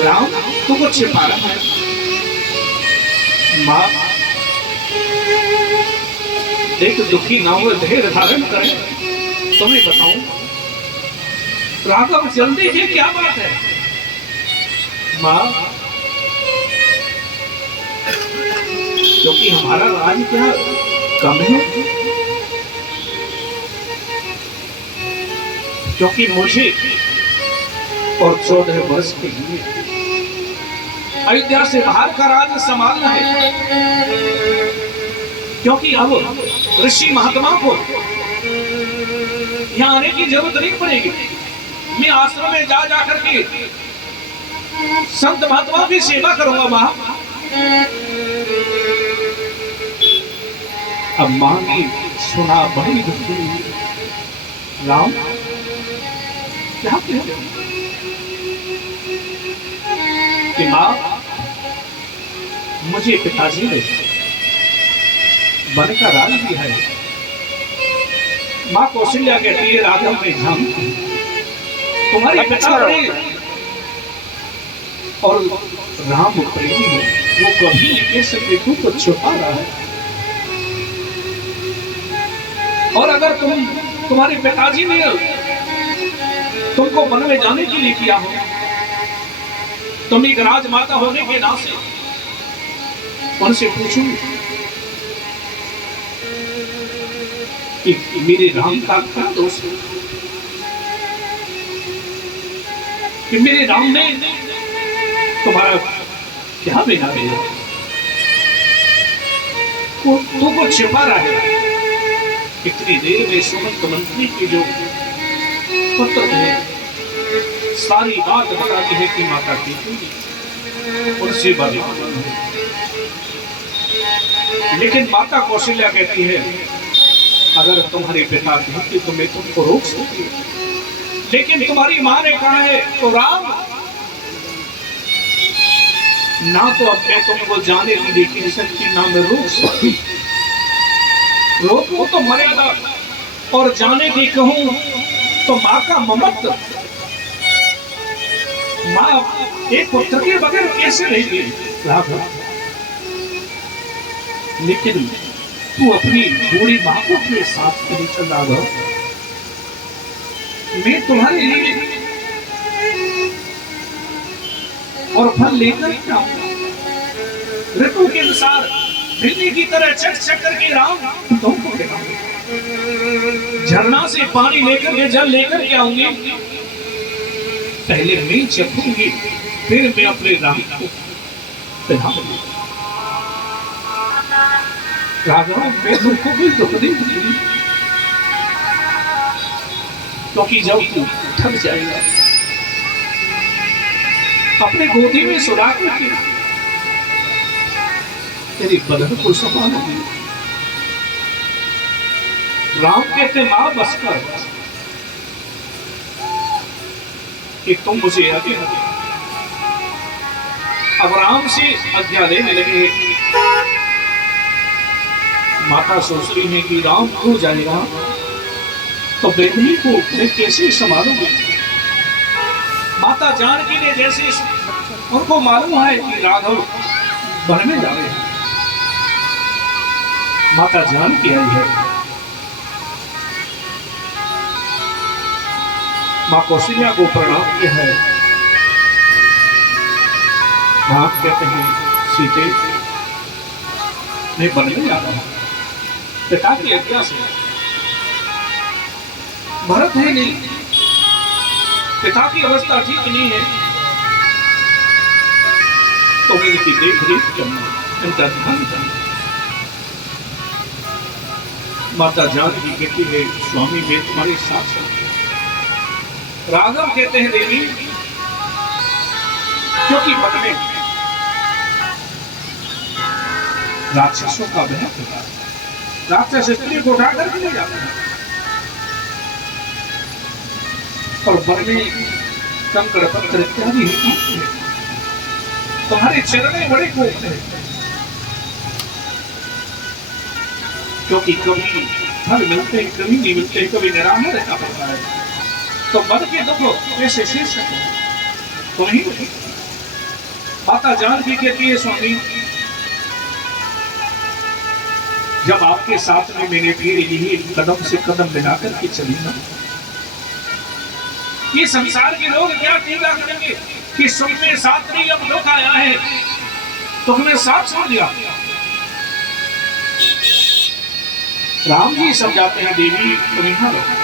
राम तू कुछ छिपा रहा है। माँ एक दुखी ना हुए धैर्य धारण करे। तुम्हें बताऊं राघव जल्दी जी क्या बात है। माँ क्योंकि हमारा राज क्या कम है, क्योंकि मुझे और 14 वर्ष के लिए अयोध्या से बाहर का राज संभालना है, क्योंकि अब ऋषि महात्मा को यहाँ आने की जरूरत नहीं पड़ेगी। मैं आश्रम में जा जाकर के संत महात्मा की सेवा करूंगा। मां अब मां की सुना बड़ी दुखी। राम क्या कहते हो कि मां मुझे पिताजी ने वन का राज दिया है। मां कौशल्या कहती है राघव में झाम तुम्हारे पिता बड़े और राम प्रेमी है, वो कभी नहीं कह सकते तू तो छुपा रहा है। और अगर तुम्हारे पिताजी ने तुमको वन में जाने के लिए किया हो, तुम एक राजमाता होने के नाते उनसे पूछूं कि मेरे राम का क्या दोष है, कि मेरे राम ने तुम्हारा क्या बिना भेजा, तू को छिपा रहा है। इतनी देर में सुमंत मंत्री की जो पुत्र है सारी बात बताती है कि माता की उनसे बात, लेकिन माता कौशल्या कहती है अगर तुम्हारे पिता कहते तो मैं तुमको रोक सकती हूँ, लेकिन तुम्हारी माँ ने कहा है तो राम ना तो अब मैं तुमको जाने की देखी सकती ना मैं रोक सकती। रोको तो मर्यादा और जाने की कहूं तो माँ का ममत्व। माँ एक पुत्र के बगैर कैसे रहेगी। लेकिन तू अपनी बूढ़ी माँ को अपने साथ के लिए चला गया। मैं तुम्हारे लिए और फल लेकर क्या ऋतु के अनुसार बिजली की तरह चक चक करके राम तुमको झरना से पानी लेकर के जल लेकर के आऊंगी। पहले मैं चखूंगी फिर मैं अपने राम को पिलाऊंगी। राघव मैं तुमको कोई दुख नहीं दूंगी, क्योंकि जब तू थक जाएगा अपने गोदी में सुला करके तेरी बदन को संभालूंगी। राम कहते मां बस कर कि तुम मुझे आगे लगे। अब राम से आज्ञा लेने लगे। माता सोच रही है कि राम खो जाएगा तो बेटी को मैं कैसे संभालूंगी। माता जानकी ने जैसे उनको मालूम है कि राघव वन में जा रहे हैं, माता जानकी आई है। मां कौशल्या को प्रणाम किया है। मां कहते हैं सीते मैं वन में जा रहा हूं पिता की आज्ञा से। भरत है नहीं, पिता की अवस्था ठीक नहीं है, तो मैं इनकी देख रेख करना, इनका ध्यान करना। माता जानकी कहती है स्वामी मैं तुम्हारे साथ हूं। राघव कहते हैं देवी क्योंकि वन में राक्षसों का वह होता है, राक्षस स्त्री को उठा करके ले जाते हैं और वन में कंकड़ पत्थर इत्यादि तुम्हारे चरणें बड़े कोप है, क्योंकि कभी फल मिलते हैं कभी नहीं मिलते, कभी निराहा रहना पड़ता है। तो मन के दुख कैसे शेष सके तो नहीं। माता जानकी कहती है स्वामी जब आपके साथ में मेरे पीर यही कदम से कदम मिलाकर के चली ना, ये संसार के लोग क्या टीका करेंगे कि सुख में साथ नहीं अब दुख आया है तो हमें साथ छोड़ दिया। राम जी समझाते हैं देवी तुम यहाँ रहो,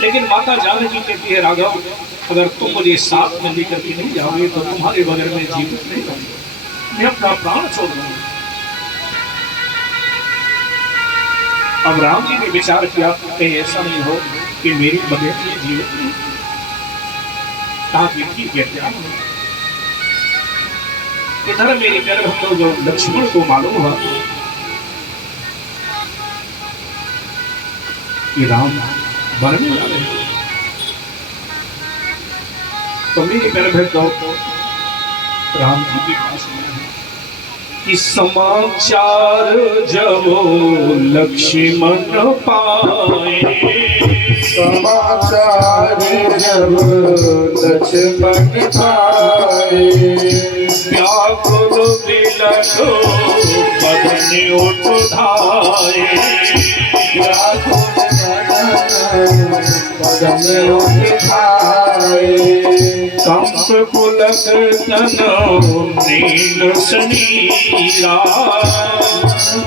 लेकिन माता जानकी कहती है राघव अगर तुम मुझे साथ में लेकर के नहीं जाओगे तो तुम्हारे बगैर में जीवित नहीं रहूंगा, मैं अपना प्राण छोड़ दूंगा। अब राम जी ने विचार किया कहीं ऐसा नहीं हो कि मेरी बगैर में जीवित नहीं, कहा कि ठीक है क्या इधर मेरे प्यारे भक्तों जो लक्ष्मण को मालूम हुआ कि राम वन में जा रहे हैं, तो मेरे प्यारे भक्तों राम जी के पास कि समाचार जब लक्ष्मण पाए, समाचार जब लक्ष्मण पाए, व्याकुल बिलखो बदन उठाए, व्याकुल बदन उठाए, कंप पुलक तनो नील सनीरा,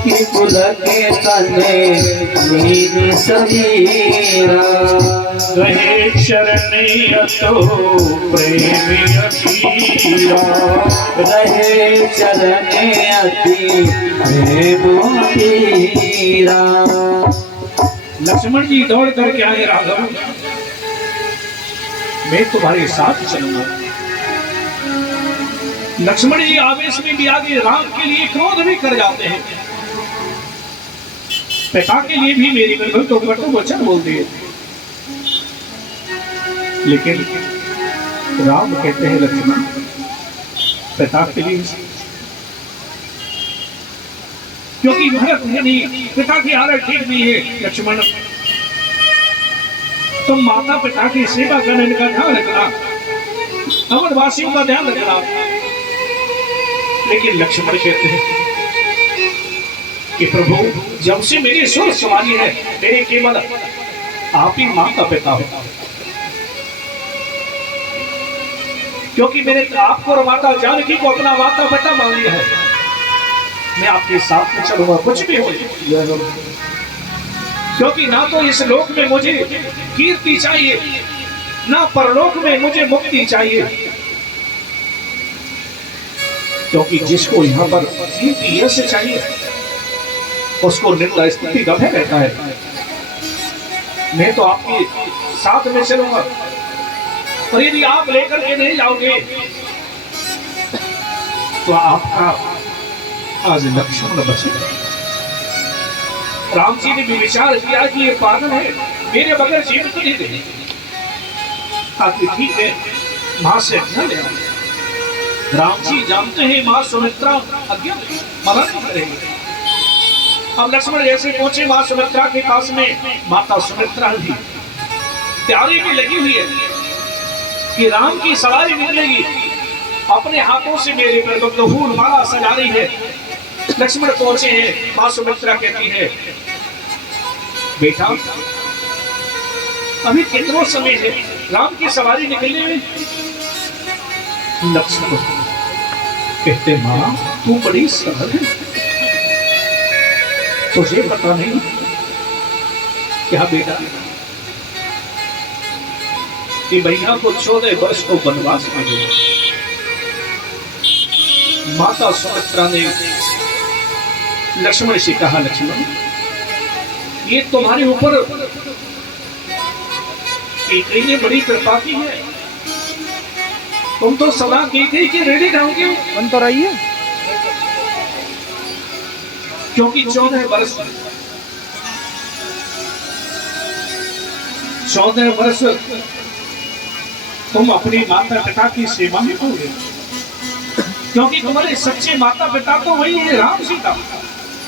कि पुलके तने नील सनीरा, रहे शरण अतो प्रेम अधीरा, रहे चरण अति प्रेम अधीरा। लक्ष्मण जी दौड़ करके आए राघव मैं तुम्हारे साथ चलूंगा। लक्ष्मण जी आवेश में भी आगे राम के लिए क्रोध भी कर जाते हैं, पिता के लिए भी मेरी बिल्कुल तो कटु वचन बोल दिए, लेकिन राम कहते हैं लक्ष्मण पिता के लिए क्योंकि भरत है नहीं, पिता की हालत ठीक नहीं है, लक्ष्मण तुम माता पिता की सेवा करने का ध्यान रखना, अवधवासियों का ध्यान रखना। लेकिन लक्ष्मण कहते हैं कि प्रभु जब से मेरी सुर सवारी है मेरे केवल आप ही माता पिता हो, क्योंकि मैंने आपको और माता जानकी को अपना माता पिता मान लिया है, मैं आपके साथ में चलूंगा कुछ भी हो, क्योंकि ना तो इस लोक में मुझे कीर्ति चाहिए ना परलोक में मुझे मुक्ति चाहिए, क्योंकि जिसको यहाँ पर कीर्ति यश चाहिए उसको निंदा स्थिति गंभीर रहता है। मैं तो आपके साथ में चलूंगा और यदि आप लेकर के नहीं जाओगे तो आपका आज लक्ष्मण बचेगा। राम जी ने भी विचार किया कि ये पागल है मेरे बगैर जीवित नहीं रहे, ताकि ठीक है मां से आज्ञा ले। राम जी जानते हैं मां सुमित्रा आज्ञा मना नहीं करेंगे। अब लक्ष्मण जैसे पहुंचे मां सुमित्रा के पास में, माता सुमित्रा भी तैयारी में लगी हुई है कि राम की सवारी निकलेगी, अपने हाथों से मेरे पर फूल माला सजा रही है। लक्ष्मण पहुंचे हैं, मां सुमित्रा कहती है बेटा अभी कितना समय है राम की सवारी निकलने में। लक्ष्मण कहते मां तू बड़ी सरल है, तुझे पता नहीं क्या बेटा कि भैया को 14 वर्ष को वनवास में गया। माता सुमित्रा ने लक्ष्मण से कहा लक्ष्मण ये तुम्हारे ऊपर ने बड़ी कृपा की है, तुम तो सलाह की थी कि रेडी रहोगे बन तो रही है, क्योंकि 14 वर्ष तुम अपनी माता पिता की सेवा में होगे, क्योंकि तुम्हारे सच्चे माता पिता तो वही है राम सीता।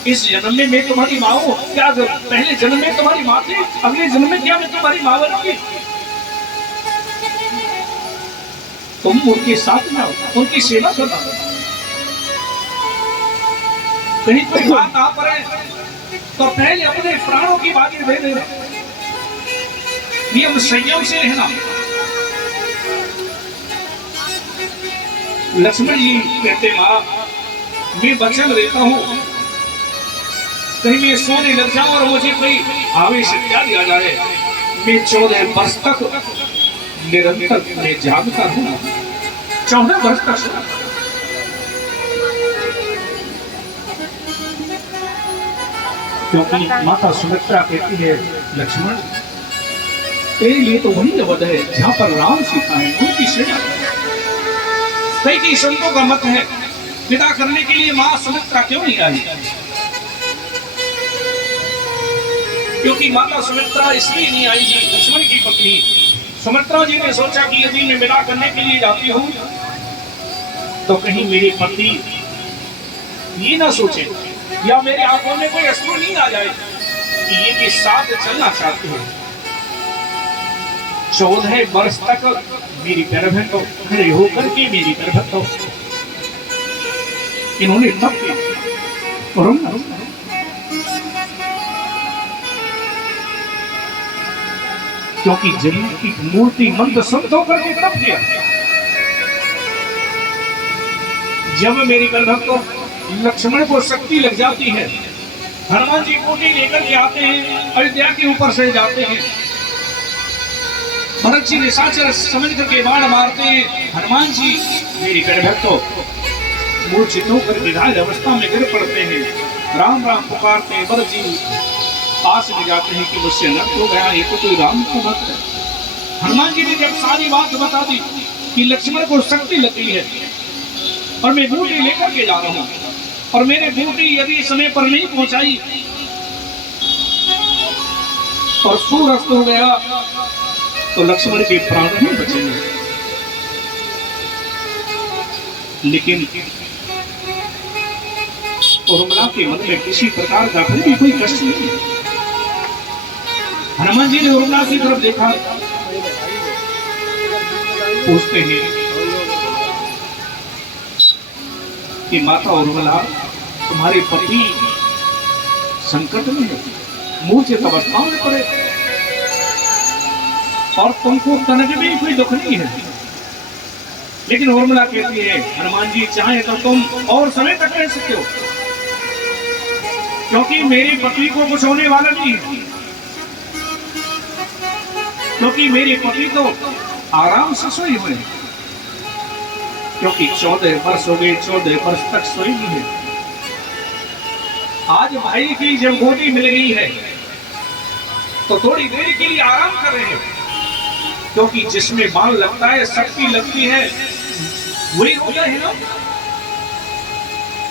इस जन्म में मैं तुम्हारी माँ हूँ, क्या पहले जन्म में तुम्हारी माँ थी, अगले जन्म में क्या मैं तुम्हारी माँ बनूंगी? तुम उनके साथ में आओ, उनकी सेवा करना। कहीं कोई बात आ पड़े तो पहले अपने प्राणों की बातें दे देना, नियम संयम से रहना। लक्ष्मण जी कहते मां मैं वचन देता हूं, कहीं मैं सोने लग जाऊं और मुझे कोई आवेश इत्यादि आ जाए, मैं 14 वर्ष तक निरंतर मैं जागता हूं, 14 वर्ष तक। क्योंकि माता सुमित्रा कहती है लक्ष्मण तेरे लिए तो वही अवध है जहां पर राम सीता है, उनकी सेना। कई संतों का मत है विदा करने के लिए मां सुमित्रा क्यों नहीं आई, क्योंकि माता सुमित्रा इसलिए नहीं आई जी, लक्ष्मण की पत्नी सुमित्रा जी ने सोचा कि यदि मैं विदा करने के लिए जाती हूं तो कहीं मेरे पति ये ना सोचे या मेरे आंखों में कोई अश्रु नहीं आ जाए कि ये भी साथ चलना चाहते हैं। 14 वर्ष तक मेरी गर्भ को खड़े होकर के मेरी गर्भ को इन्होंने तप किया और क्योंकि जमीन की मूर्ति मंद संत होकर के तप किया। जब मेरी गर्भ को लक्ष्मण को शक्ति लग जाती है, हनुमान जी कोटी लेकर के आते हैं, अयोध्या के ऊपर से जाते हैं, भरत जी निशाचर समझ करके बाण मारते हैं, हनुमान जी मेरी गर्भ को मूर्छित होकर विधायक अवस्था में गिर पड़ते हैं, राम राम पुकारते हैं, भरत जी पास में जाते हैं कि मुझसे नष्ट हो गया, ये तो कोई राम का भक्त है। हनुमान जी ने जब सारी बात बता दी कि लक्ष्मण को शक्ति लग गई है और मैं बूटी लेकर के जा रहा हूं और मेरे बूटी यदि समय पर नहीं पहुंचाई और सूर्यास्त हो गया तो लक्ष्मण के प्राण नहीं बचेंगे। लेकिन उर्मिला के मन में किसी प्रकार का भी कोई कष्ट नहीं है। हनुमान जी ने उर्मिला की तरफ देखा, पूछते हैं कि माता उर्मिला तुम्हारे पति संकट में है, मूर्छित अवस्था में पड़े और तुमको तनक भी कोई दुख नहीं है। लेकिन उर्मिला कहती है हनुमान जी चाहे तो तुम और समय तक रह सकते हो, क्योंकि मेरे पति को कुछ होने वाला नहीं है, क्योंकि मेरे पति तो आराम से सोए हुए हैं, क्योंकि 14 वर्ष हो गए, 14 वर्ष तक सोई नहीं है। आज भाई की जब गोदी मिल गई है तो थोड़ी देर के लिए आराम कर रहे हैं, क्योंकि जिसमें बाण लगता है शक्ति लगती है वही रोता है ना,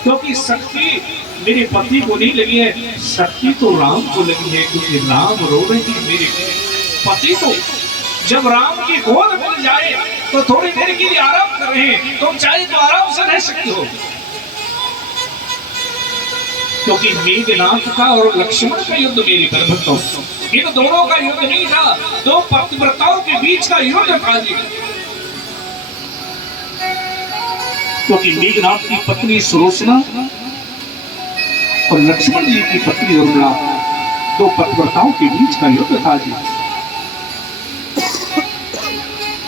क्योंकि शक्ति मेरे पति को नहीं लगी है, शक्ति तो राम को लगी है, क्योंकि राम रो रहे हैं मेरे पति को। जब राम की गोद मिल जाए तो थोड़ी देर के लिए आराम कर रहे हैं, तुम चाहे तो आराम से रह सकते हो, क्योंकि मेघनाथ का और लक्ष्मण का युद्ध मेरे गर्भ तो इन दोनों का युद्ध नहीं था, दो पतिव्रताओं के बीच का युद्ध था जी। क्योंकि मेघनाथ की पत्नी सुलोचना और लक्ष्मण जी की पत्नी उर्मिला, दो पतिव्रताओं के बीच का युद्ध था जी।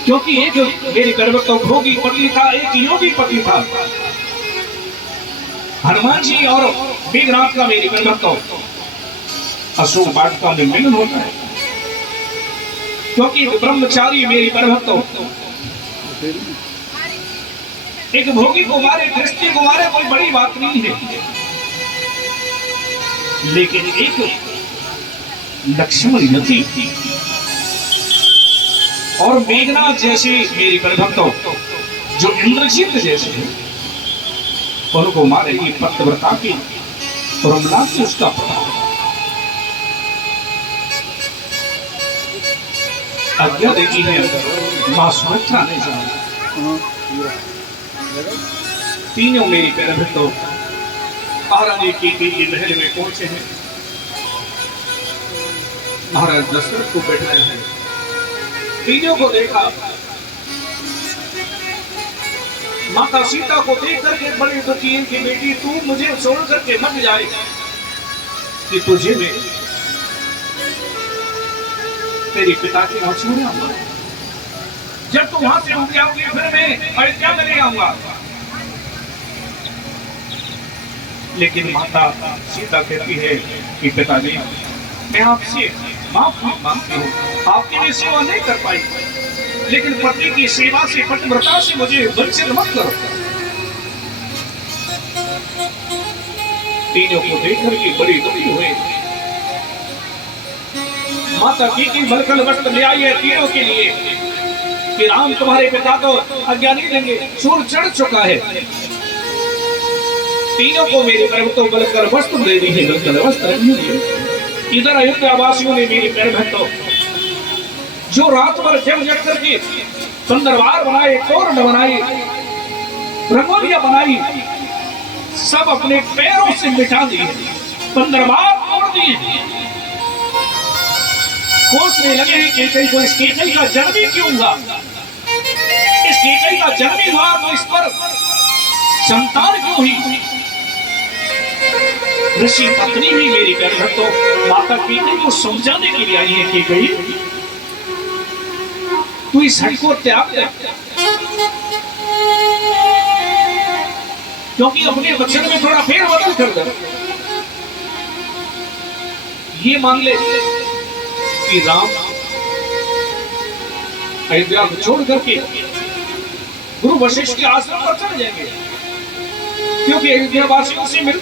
क्योंकि एक मेरे गर्भ तो भोगी पति था, एक योगी पति था। हनुमान जी और मेघनाथ का मेरी गर्भ तो अशोक वाटिका में मिलन होता है, क्योंकि एक ब्रह्मचारी मेरी गर्भ तो एक भोगी को मारे, दृष्टि को मारे, कोई बड़ी बात नहीं है। लेकिन एक लक्ष्मण यति और मेघनाथ जैसे मेरी गर्भ तो जो इंद्रजीत जैसे हैं उनको मारे, ये पतिव्रता की उर्मिला की उसका पता। आज्ञा देखी है मां सुमित्रा ने जाना, तीनों मेरी गर्भ तो महाराज की महल में पहुंचे हैं। महाराज दशरथ को बैठाया है, तीनों को देखा, माता सीता को देख करके बड़े दुखी हैं कि बेटी तू मुझे छोड़ करके मत जाए कि तुझे मैं तेरे पिता के यहाँ छोड़ आऊंगा। जब तू वहां से होगी आओगी फिर मैं अयोध्या में ले आऊंगा। लेकिन माता सीता कहती है कि पिताजी मैं आपसे माफी मांगती हूँ, आपकी मैं सेवा नहीं कर पाई, लेकिन पति की सेवा से पतिव्रता से मुझे वंचित मत करो। तीनों को देखकर के बड़ी दुखी हुए। माता की बलकल वस्त्र ले आई है तीनों के लिए कि राम तुम्हारे पिता को आज्ञा नहीं देंगे, सूर चढ़ चुका है। तीनों को मेरे पर तो बलकर वस्त्र दे दी है, बलकर वस्त्र नहीं दिए। इधर अयोध्या वासियों ने मेरी पैर भक्तों जो रात भर जग जग करके सुंदरवार बनाए, तोरण बनाए, रंगोलियां बनाई, सब अपने पैरों से मिटा दिए, पंदरवार तोड़ दिए। सोचने लगे हैं कि कहीं को इस केकई का जन्म ही क्यों हुआ, इस केकई का जन्म ही हुआ तो इस पर संतान क्यों हुई। ऋषि पत्नी भी मेरी पैर भक्तों माता केकई को समझाने के लिए आई है कि केकई तू इस हट को त्याग दे, क्योंकि अपने वचन में थोड़ा फेर बदल कर दे। ये मान ले कि राम अयोध्या को छोड़ करके गुरु वशिष्ठ के आश्रम पर चले जाएंगे, क्योंकि अयोध्या वासियों से मिल